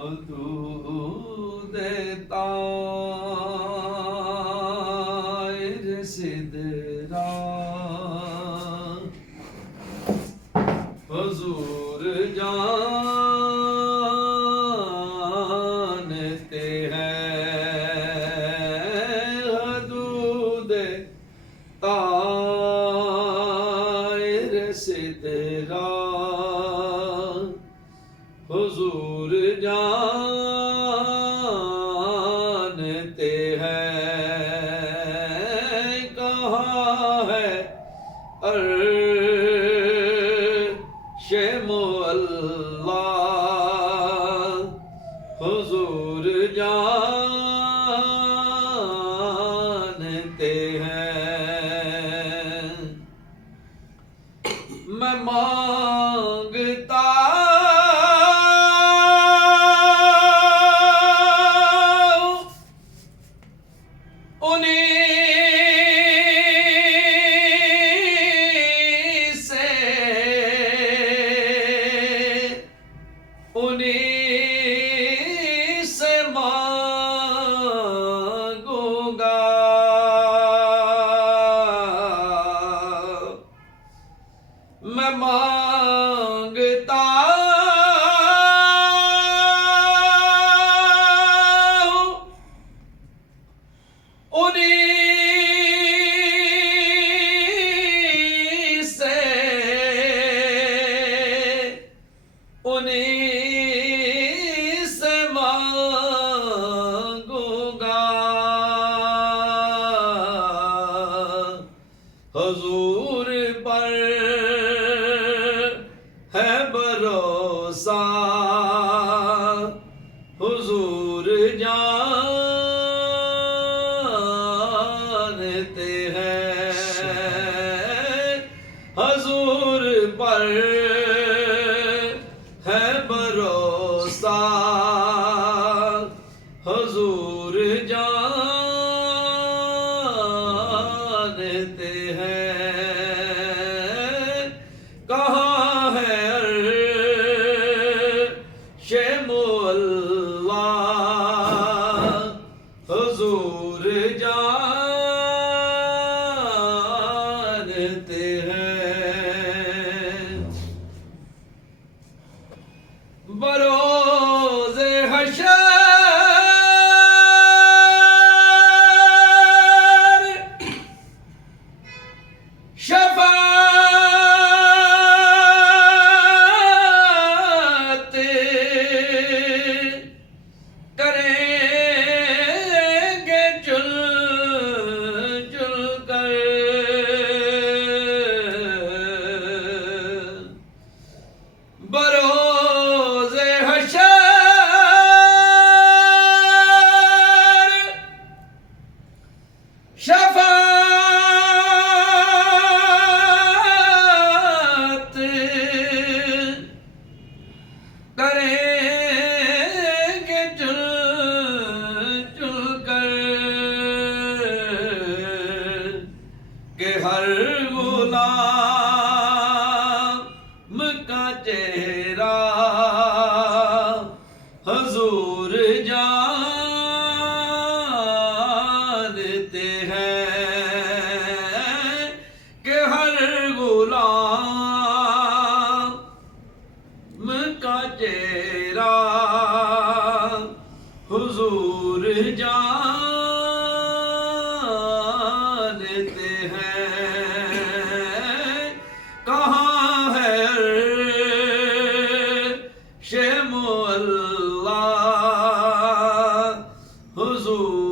حدود طائر سدرا حضور جانتے ہیں حدود طائر سدرا حضور جانتے ہیں کہاں ہے عرش معلا حضور جانتے ہیں میں مانگتا انہیں سے مانگوں گا میں مانگتا ہوں انہیں سے مانگوں گا حضور پر ہے بھروسہ حضور جانتے ہیں حضور پر ہے بھروسہ حضور جانتے ہیں کہاں ہے عرش معلا حضور جانتے ہیں بروز حشر شفاعت کریں گے جل جل کر بروز حشر شفاعت کریں گے جل جل کر کہ ہر غلام کا چہرہ حضور جانتے ہیں کہ ہر غلام کا چہرہ حضور جانتے ہیں کہاں ہے عرش معلا حضور